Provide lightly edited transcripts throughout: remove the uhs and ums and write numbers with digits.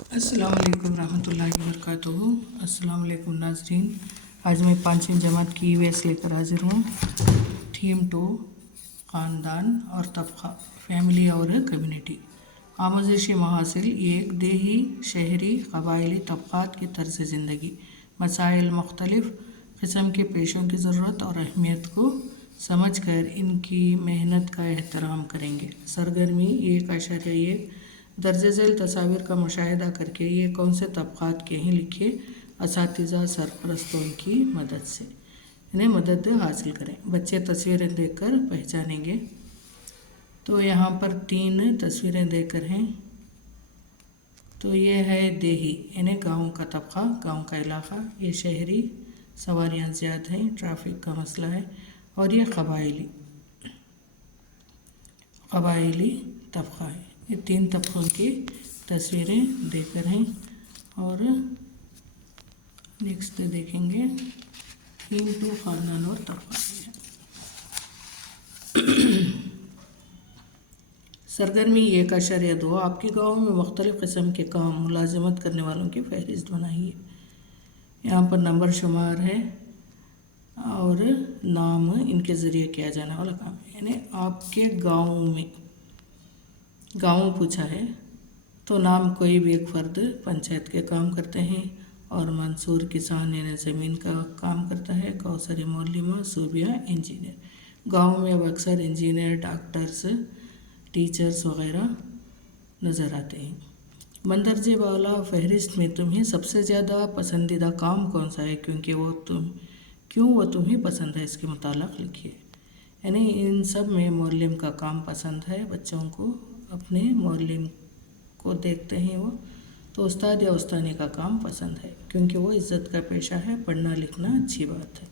अस्सलाम वालेकुम रहमतुल्लाहि व बरकातुहू। अस्सलाम वालेकुम नाज़रीन, आज मैं 5वीं जमात की ईवीएस लेकर हाजिर हूँ। थीम 2 ख़ानदान और तबक़ा, फैमिली और कम्युनिटी। आमोज़शी महासिल एक देही, शहरी, क़बायली तबक़ात की तर्ज़ ज़िंदगी, मसाइल मुख्तलिफ़ क़िस्म के पेशों की ज़रूरत और अहमियत को समझ कर इनकी मेहनत का एहतराम करेंगे। सरगर्मी 1.1 दर्जे झेल तस्वीर का मुशाहिदा करके ये कौन से तबक़ात के हैं लिखे असातिज़ा सरपरस्तों की मदद से इन्हें मदद हासिल करें। बच्चे तस्वीरें देखकर पहचानेंगे। तो यहाँ पर 3 तस्वीरें देकर हैं। तो ये है देही यानी गाँव का तबक़ा, गाँव का इलाक़ा। ये शहरी, सवारियाँ ज़्यादा हैं, ट्रैफिक का मसला है। और ये क़बायली तबक़ा है। ये 3 तबक़ों की तस्वीरें देकर हैं। और नेक्स्ट देखेंगे थीम 2 ख़ानदान और तबक़ा। सरगर्मी 1.2 आपके गाँव में मुख्तलिफ़ क़िस्म के काम मुलाज़मत करने वालों की फ़हरिस्त बनाइए। यहाँ पर नंबर शुमार है और नाम इनके ज़रिए किया जाने वाला काम है। यानी आपके गाँव में गाँव पूछा है तो नाम कोई भी एक फ़र्द पंचायत के काम करते हैं। और मंसूर किसान यानी ज़मीन का काम करता है। कौसरी मौलिमा, सूबिया इंजीनियर। गाँव में अब अक्सर इंजीनियर, डॉक्टर्स, टीचर्स वग़ैरह नज़र आते हैं। मंदरजे वाला फ़हरिस्त में तुम्हें सबसे ज़्यादा पसंदीदा काम कौन सा है, क्यों वो तुम्हें पसंद है, इसके मुतालिक लिखिए। यानी इन सब में मौलिम का काम पसंद है। बच्चों को अपने मौलिम को देखते हैं वो तो उस्ताद या उस्तानी का काम पसंद है, क्योंकि वो इज़्ज़त का पेशा है। पढ़ना लिखना अच्छी बात है।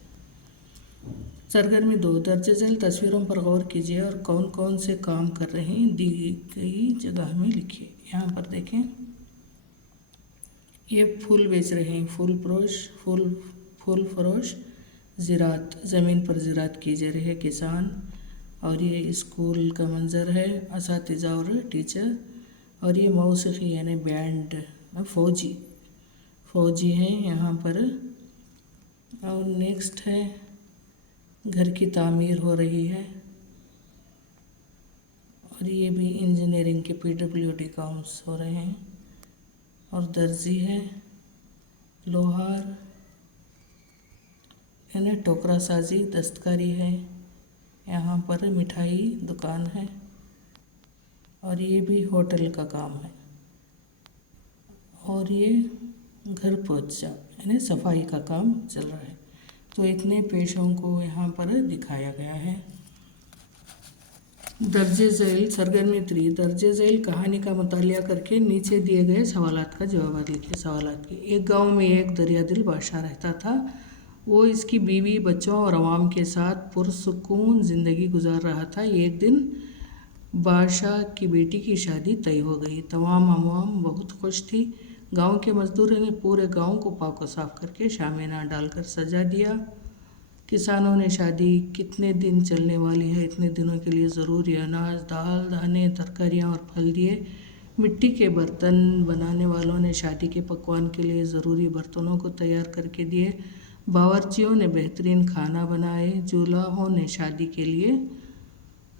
सरगर्मी 2 दर्जे झेल तस्वीरों पर गौर कीजिए और कौन कौन से काम कर रहे हैं दी गई जगह में लिखिए। यहाँ पर देखें, ये फूल बेच रहे हैं, फूल फरोश, ज़राअत, ज़मीन पर ज़राअत की जा रही है, किसान। और ये स्कूल का मंज़र है, असातिज़ा और टीचर। और ये मौसीक़ी यानी बैंड, फ़ौजी हैं यहाँ पर। और नेक्स्ट है घर की तामीर हो रही है। और ये भी इंजीनियरिंग के PWD काम्स हो रहे हैं। और दर्जी है, लोहार यानी टोकरा साजी, दस्तकारी है। यहाँ पर मिठाई दुकान है। और ये भी होटल का काम है। और ये घर पोछा यानी सफाई का काम चल रहा है। तो इतने पेशों को यहाँ पर दिखाया गया है। दर्जे झेल सरगर्मी 3 दर्जे झेल कहानी का मुतालिया करके नीचे दिए गए सवालात का जवाब लिखिए। सवालात के, एक गांव में एक दरियादिल बादशाह रहता था। वो इसकी बीवी, बच्चों और अवाम के साथ पुरसुकून ज़िंदगी गुजार रहा था। एक दिन बादशाह की बेटी की शादी तय हो गई। तमाम अवाम बहुत खुश थी। गांव के मज़दूरों ने पूरे गांव को पाक व साफ़ करके शामियाना डालकर सजा दिया। किसानों ने शादी कितने दिन चलने वाली है, इतने दिनों के लिए ज़रूरी अनाज, दाल, दाने, तरकारियाँ और फल दिए। मिट्टी के बर्तन बनाने वालों ने शादी के पकवान के लिए ज़रूरी बर्तनों को तैयार करके दिए। बावर्चियों ने बेहतरीन खाना बनाए। जुलाहों ने शादी के लिए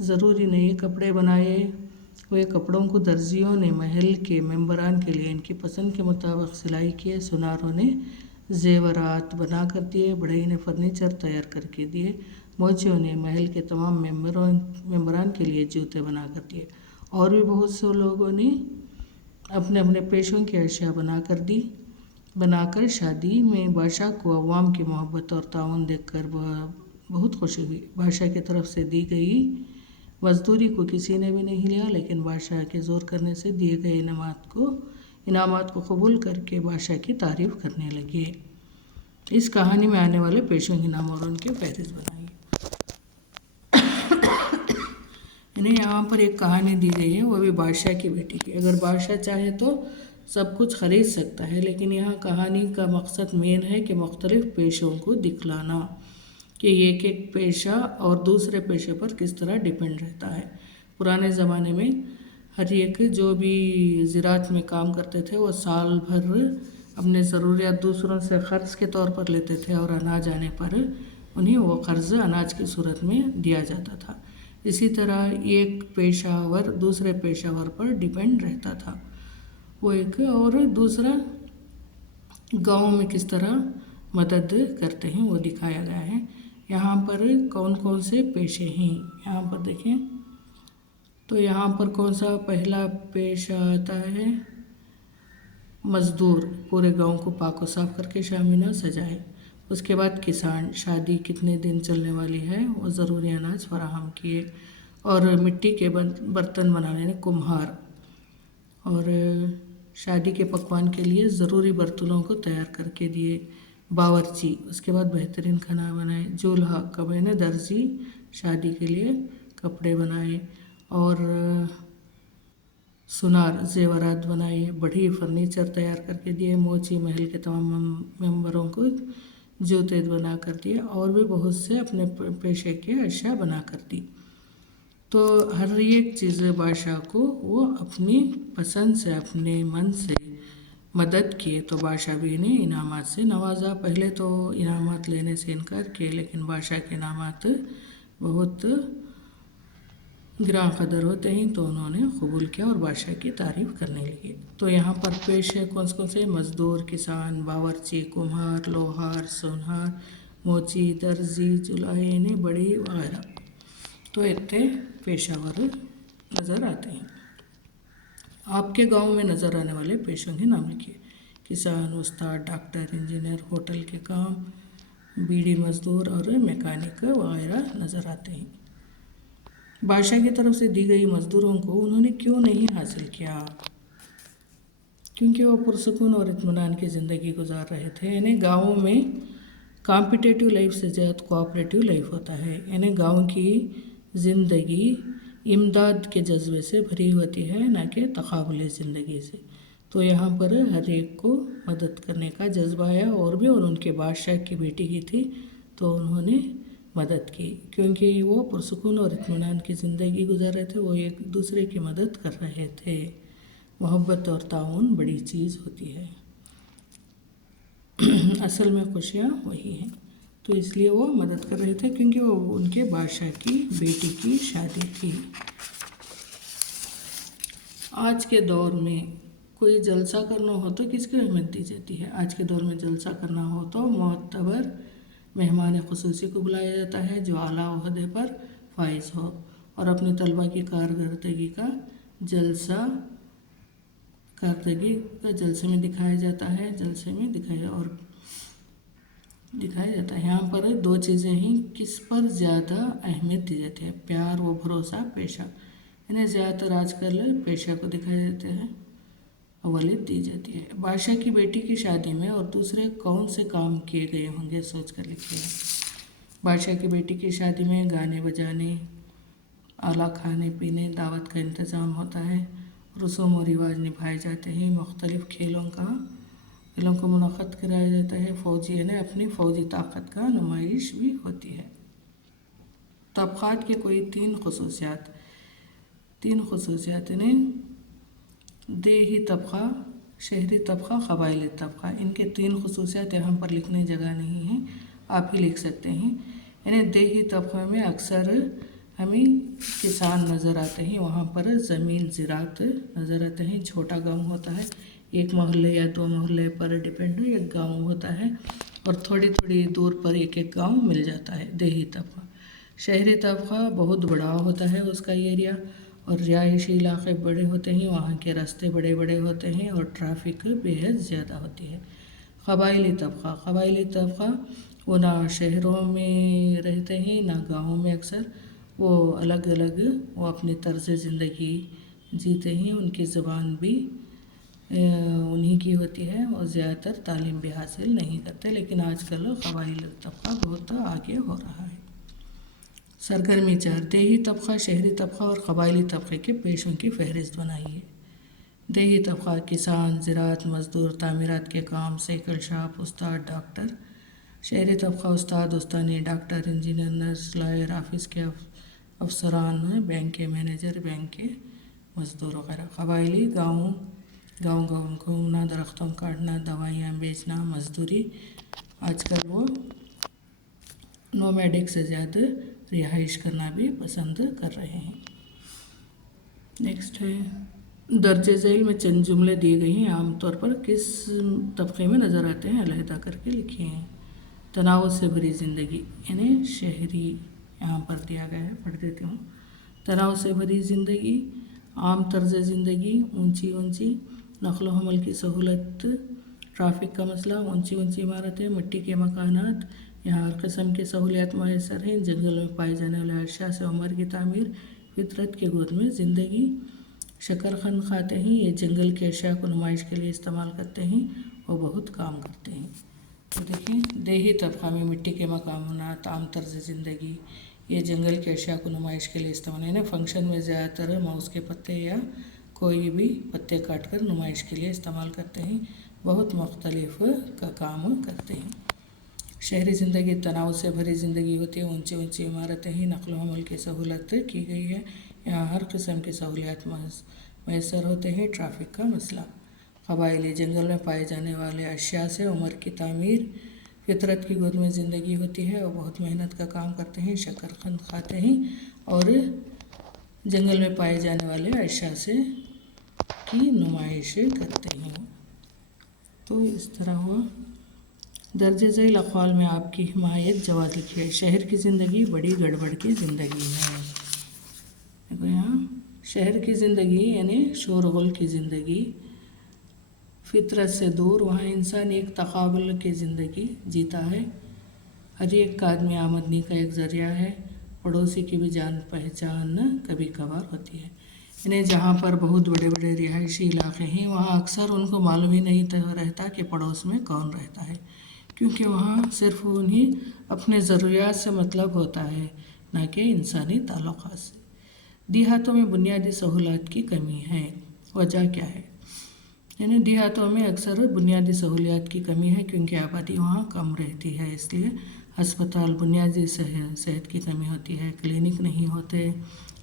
ज़रूरी नए कपड़े बनाए हुए कपड़ों को दर्जियों ने महल के मेंबरान के लिए इनकी पसंद के मुताबिक सिलाई किए। सुनारों ने ज़ेवरात बना कर दिए। बढ़ई ने फर्नीचर तैयार करके दिए। मोचियों ने महल के तमाम मेंबरान के लिए जूते बना कर दिए। और भी बहुत से लोगों ने अपने अपने पेशों की अशिया बनाकर शादी में बादशाह को अवाम की मोहब्बत और ताउन देखकर बहुत खुशी हुई। बादशाह की तरफ से दी गई मजदूरी को किसी ने भी नहीं लिया, लेकिन बादशाह के ज़ोर करने से दिए गए इनामात को कबूल करके बादशाह की तारीफ़ करने लगे। इस कहानी में आने वाले पेशों के नाम और उनके फ़हरिस्त बनाइए। इन्हें यहाँ पर एक कहानी दी गई है, वो भी बादशाह की बेटी की। अगर बादशाह चाहे तो सब कुछ ख़रीद सकता है, लेकिन यहाँ कहानी का मकसद मेन है कि मुख्तलिफ़ पेशों को दिखलाना कि एक एक पेशा और दूसरे पेशे पर किस तरह डिपेंड रहता है। पुराने ज़माने में हर एक जो भी ज़राअत में काम करते थे वो साल भर अपने ज़रूरियात दूसरों से क़र्ज़ के तौर पर लेते थे और अनाज आने पर उन्हें वो क़र्ज़ अनाज की सूरत में दिया जाता था। इसी तरह एक पेशावर दूसरे पेशावर पर डिपेंड रहता था, वो एक। और दूसरा गाँव में किस तरह मदद करते हैं वो दिखाया गया है। यहाँ पर कौन कौन से पेशे हैं यहाँ पर देखें, तो यहाँ पर कौन सा पहला पेशा आता है, मज़दूर, पूरे गांव को पाक व साफ करके शामियाना सजाए। उसके बाद किसान, शादी कितने दिन चलने वाली है वो ज़रूरी अनाज फराहम किए। और मिट्टी के बर्तन बनाने, कुम्हार, और शादी के पकवान के लिए ज़रूरी बर्तनों को तैयार करके दिए, बावर्ची। उसके बाद बेहतरीन खाना बनाए। जोल्हा कबे ने दर्जी, शादी के लिए कपड़े बनाए। और सुनार, जेवरात बनाए। बढ़ी, फर्नीचर तैयार करके दिए। मोची, महल के तमाम मेंबरों को जूते बना कर दिए। और भी बहुत से अपने पेशे के अशिया बना कर दी। तो हर एक चीज़ बादशाह को वो अपनी पसंद से, अपने मन से मदद किए, तो बादशाह भी इन्हें इनामात से नवाजा। पहले तो इनामात लेने से इनकार किए, लेकिन बादशाह के इनामात बहुत गिरां कदर होते हैं तो उन्होंने कबूल किया और बादशाह की तारीफ़ करने लगे। तो यहाँ पर पेशे कौन से, मज़दूर, किसान, बावर्ची, कुम्हार, लोहार, सोनहार, मोची, दर्जी, जुलाहे ने बड़ी वगैरह। तो इतने पेशावर नज़र आते हैं। आपके गांव में नज़र आने वाले पेशों के नाम लिखिए। किसान, उस्ताद, डॉक्टर, इंजीनियर, होटल के काम, बीड़ी मज़दूर और मैकेनिक वगैरह नज़र आते हैं। बादशाह की तरफ से दी गई मज़दूरों को उन्होंने क्यों नहीं हासिल किया? क्योंकि वो पुरसकून और इत्मीनान की ज़िंदगी गुजार रहे थे। यानी गाँवों में कॉम्पिटिटिव लाइफ से ज़्यादा कोऑपरेटिव लाइफ होता है। यानी गाँव की ज़िंदगी इमदाद के जज्बे से भरी होती है, ना कि तक़ाबुली ज़िंदगी से। तो यहाँ पर हर एक को मदद करने का जज्बा है। और भी, और उनके बादशाह की बेटी की थी तो उन्होंने मदद की, क्योंकि वो पुरसकून और इत्मीनान की ज़िंदगी गुजार रहे थे। वो एक दूसरे की मदद कर रहे थे। मोहब्बत और ताउन बड़ी चीज़ होती है। असल में खुशियाँ वही हैं। तो इसलिए वो मदद कर रहे थे, क्योंकि वो उनके बादशाह की बेटी की शादी थी। आज के दौर में कोई जलसा करना हो तो किसकी अहमियत दी जाती है? आज के दौर में जलसा करना हो तो मोअतबर मेहमान खुसूसी को बुलाया जाता है, जो आला ओहदे पर फाइज हो और अपने तलबा की कारकर्दगी का जलसे में दिखाया जाता है। दिखाया जाता है। यहाँ पर दो चीज़ें हैं, किस पर ज़्यादा अहमियत दी जाती है? प्यार व भरोसा, पेशा। इन्हें ज़्यादातर आजकल पेशा को दिखाया जाता है, अवलियत दी जाती है। बादशाह की बेटी की शादी में और दूसरे कौन से काम किए गए होंगे, सोच कर लिखिए। बादशाह की बेटी की शादी में गाने बजाने, आला खाने पीने, दावत का इंतज़ाम होता है, रसूम और रिवाज निभाए जाते हैं, मुख्तलिफ़ खेलों को मुनक़्क़द कराया जाता है, फ़ौजी ने अपनी फ़ौजी ताकत का नुमाइश भी होती है। तबक़ात के कोई तीन खसूसियात ने देही तबक़ा, शहरी तबक़ा, क़बाइली तबक़ा। इनके तीन खसूसियात यहाँ पर लिखने जगह नहीं है, आप ही लिख सकते हैं। यानी देही तबक़े में अक्सर हमें किसान नज़र आते हैं, वहाँ पर ज़मीन ज़राअत नज़र आते हैं। छोटा गांव होता है, एक मोहल्ले या दो मोहल्ले पर डिपेंड एक गांव होता है, और थोड़ी थोड़ी दूर पर एक एक गांव मिल जाता है। देही तबक़ा। शहरी तबक़ा बहुत बड़ा होता है उसका एरिया, और रिहायशी इलाके बड़े होते हैं, वहाँ के रास्ते बड़े बड़े होते हैं और ट्रैफिक बेहद ज़्यादा होती है। क़बाइली तबक़ा वो ना शहरों में रहते हैं ना गाँवों में, अक्सर वो अलग अलग वो अपनी तर्ज़ ज़िंदगी जीते हैं। उनकी ज़बान भी उन्हीं की होती है और ज़्यादातर तालीम भी हासिल नहीं करते, लेकिन आजकल क़बाइली तबक़ा बहुत आगे हो रहा है। सरगर्मी 4, देही तबक़ा, शहरी तबक़ा और क़बाइली तबक़े के पेशों की फहरिस्त बनाइए। देही तबक़ा, किसान, ज़राअत मज़दूर, तामीरात के काम, साइकिल शॉप, उस्ताद, डॉक्टर। शहरी तबक़ा, उस्ताद, उस्तानी, doctor, engineer, nurse, lawyer, office के अफसरान, बैंक के मैनेजर, बैंक के मज़दूर वगैरह। कबायली गाँव गाँव घूमना, दरख्तों काटना, दवाइयाँ बेचना, मजदूरी। आजकल वो नोमैडिक से ज़्यादा रिहाइश करना भी पसंद कर रहे हैं। नेक्स्ट है दर्जे झैल में चंद जुमले दिए गए हैं, आमतौर पर किस तबके में नज़र आते हैं, अलहदा करके लिखे हैं। तनाव से भरी ज़िंदगी यानी शहरी यहाँ पर दिया गया है, पढ़ देती हूँ। तनाव से भरी ज़िंदगी, आम तर्ज ज़िंदगी, ऊंची ऊंची, नक़्ल हमल की सहूलत, ट्रैफिक का मसला, ऊंची ऊंची इमारतें, मिट्टी के मकानात, यहाँ हर किस्म की सहूलियात मैसर हैं, जंगल में पाए जाने वाले अशिया से उम्र की तामीर, फितरत के गोद में ज़िंदगी, शकरखंड खाते हैं, ये जंगल के अशिया को नुमाइश के लिए इस्तेमाल करते हैं और बहुत काम करते हैं। तो देखिए देही तबका में मिट्टी के मकानात, आम तर्ज ज़िंदगी, ये जंगल के अशिया को नुमाइश के लिए इस्तेमाल, यानी फंक्शन में ज़्यादातर माउस के पत्ते या कोई भी पत्ते काट कर नुमाइश के लिए इस्तेमाल करते हैं, बहुत मुख्तलिफ का काम करते हैं। शहरी ज़िंदगी तनाव से भरी ज़िंदगी होती है, ऊंची ऊंची इमारतें हैं, नक़्ल हमल की सहूलत की गई है, यहाँ हर किस्म की सहूलियात मैसर होते हैं, ट्रैफिक का मसला। कबायली जंगल में पाए जाने वाले अशिया से उम्र की तामीर, फितरत की गोद में ज़िंदगी होती है और बहुत मेहनत का काम करते हैं, शकरखंड खाते हैं और जंगल में पाए जाने वाले अशिया से की नुमाइश करते हैं। तो इस तरह हुआ। दर्जे झैल अक़वाल में आपकी हिमायत जवाब लिखिए। शहर की ज़िंदगी बड़ी गड़बड़ की ज़िंदगी है। देखो यहाँ शहर की ज़िंदगी यानी शोरगुल की ज़िंदगी, फितरत से दूर, वहाँ इंसान एक तक़ाबुल की ज़िंदगी जीता है, हर एक का आदमी आमदनी का एक ज़रिया है, पड़ोसी की भी जान पहचान कभी कभार होती है। यानी जहाँ पर बहुत बड़े बड़े रिहायशी इलाके हैं वहाँ अक्सर उनको मालूम ही नहीं रहता कि पड़ोस में कौन रहता है, क्योंकि वहाँ सिर्फ उन्हीं अपने ज़रूरियात से मतलब होता है, ना कि इंसानी ताल्लुक़ात से। देहातों में बुनियादी सहूलत की कमी है, वजह क्या है? यानी देहातों में अक्सर बुनियादी सहूलियात की कमी है क्योंकि आबादी वहाँ कम रहती है, इसलिए अस्पताल, बुनियादी सेहत की कमी होती है, क्लिनिक नहीं होते,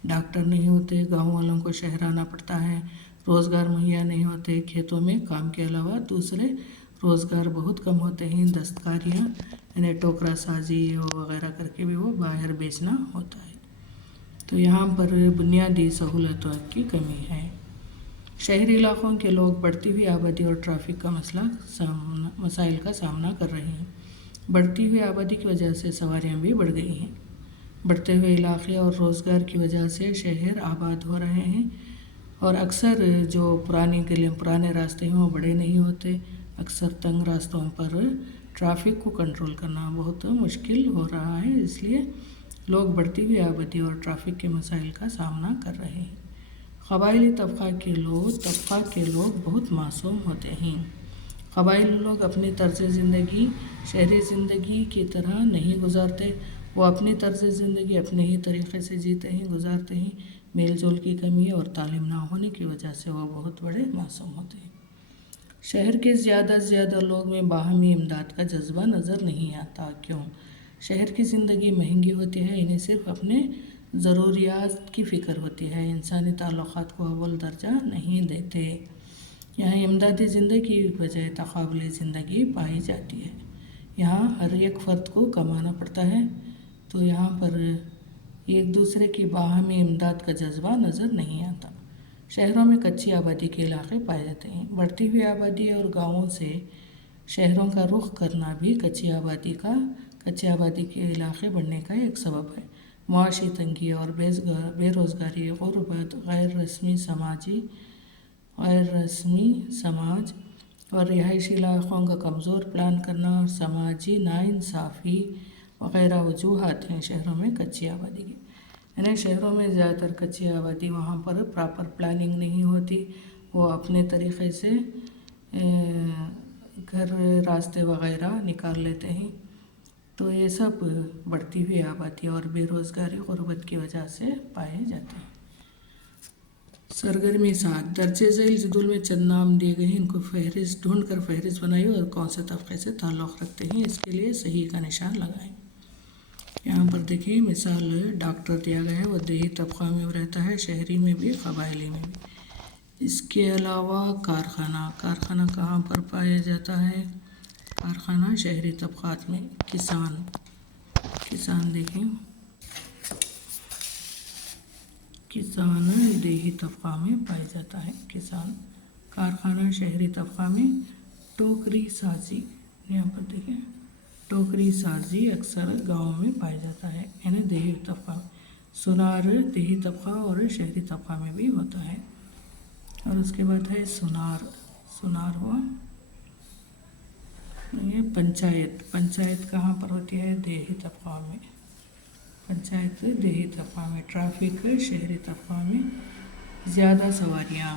डॉक्टर नहीं होते, गाँव वालों को शहर आना पड़ता है, रोज़गार मुहैया नहीं होते, खेतों में काम के अलावा दूसरे रोज़गार बहुत कम होते हैं, दस्तकारियाँ यानी टोकरा साजी वगैरह करके भी वो बाहर बेचना होता है। तो यहाँ पर बुनियादी सहूलतों की कमी है। शहरी इलाक़ों के लोग बढ़ती हुई आबादी और ट्रैफिक का मसाइल का सामना कर रहे हैं। बढ़ती हुई आबादी की वजह से सवारियाँ भी बढ़ गई हैं, बढ़ते हुए इलाक़े और रोज़गार की वजह से शहर आबाद हो रहे हैं और अक्सर जो पुराने रास्ते हैं वो बड़े नहीं होते, अक्सर तंग रास्तों पर ट्रैफिक को कंट्रोल करना बहुत मुश्किल हो रहा है, इसलिए लोग बढ़ती हुई आबादी और ट्रैफिक के मसाइल का सामना कर रहे हैं। कबायली तबका के लोग बहुत मासूम होते हैं। कबायली लोग अपनी तर्ज ज़िंदगी शहरी ज़िंदगी की तरह नहीं गुजारते, वो अपनी तर्ज ज़िंदगी अपने ही तरीक़े से जीते हैं, गुजारते हैं। मेल जोल की कमी और तालीम ना होने की वजह से वो बहुत बड़े मासूम होते हैं। शहर के ज़्यादा से ज़्यादा लोग में बाहमी इमदाद का जज्बा नज़र नहीं आता। क्यों? शहर की ज़िंदगी महंगी होती है, इन्हें सिर्फ अपने ज़रूरियात की फ़िक्र होती है, इंसानी ताल्लुक़ात को अव्वल दर्जा नहीं देते। यहाँ इमदादी ज़िंदगी की बजाय तक़ाबुली ज़िंदगी पाई जाती है। यहाँ हर एक फ़र्द को कमाना पड़ता है, तो यहाँ पर एक दूसरे की बाहमी इमदाद का जज्बा नज़र नहीं आता। शहरों में कच्ची आबादी के इलाके पाए जाते हैं। बढ़ती हुई आबादी और गाँवों से शहरों का रुख करना भी कच्ची आबादी के इलाके बढ़ने का एक सबब है। मुआशी तंगी और बेरोज़गारी, गुर्बत, गैर रस्मी समाज और रिहायशी इलाक़ों का कमज़ोर प्लान करना और समाजी नाइंसाफ़ी वगैरह वजूहात हैं शहरों में कच्ची आबादी की। यानी शहरों में ज़्यादातर कच्ची आबादी, वहाँ पर प्रॉपर प्लानिंग नहीं होती, वो अपने तरीक़े से घर रास्ते वगैरह निकाल लेते हैं। तो ये सब बढ़ती हुई आबादी और बेरोज़गारी, गुर्बत की वजह से पाए जाते हैं। सरगर्मी 7 दर्जे झैल जदूल में चंद नाम दिए गए हैं, इनको ढूंढकर फहरिस्त बनाइए और कौन से तबके से ताल्लुक़ रखते हैं, इसके लिए सही का निशान लगाएं। यहाँ पर देखिए मिसाल डॉक्टर दिया गया है, वो देही तबका में रहता है, शहरी में भी, कबायली में भी। इसके अलावा कारखाना, कारखाना कहाँ पर पाया जाता है? कारखाना शहरी तबकात में। किसान, किसान देखिए किसान देही तबका में पाया जाता है, किसान। कारखाना शहरी तबका में। टोकरी साजी, यहाँ पर देखिए टोकरी साजी अक्सर गाँव में पाया जाता है, यानी देही तबका में। सुनार देही तबका और शहरी तबका में भी होता है। और उसके बाद है सुनार, सुनार हुआ ये पंचायत, पंचायत कहाँ पर होती है? देही तबका में, पंचायत देही तबका में। ट्रैफिक शहरी तबका में। ज़्यादा सवारियाँ,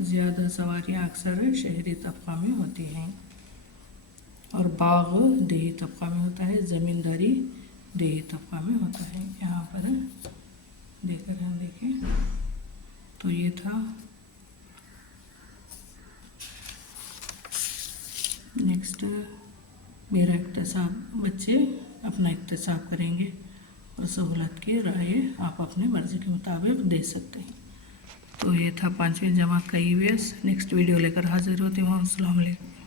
ज़्यादा सवारियाँ अक्सर शहरी तबका में होती हैं। और बाग देही तबका में होता है, ज़मींदारी देही तबका में होता है। यहाँ पर देखकर हम देखें तो ये था। नेक्स्ट मेरा इक्तसाब, बच्चे अपना इक्तसाब करेंगे और सहूलत की राय आप अपने मर्ज़ी के मुताबिक दे सकते हैं। तो ये था 5वीं जमात का ईवीएस। नेक्स्ट वीडियो लेकर हाजिर होती हूँ। अस्सलाम वालेकुम।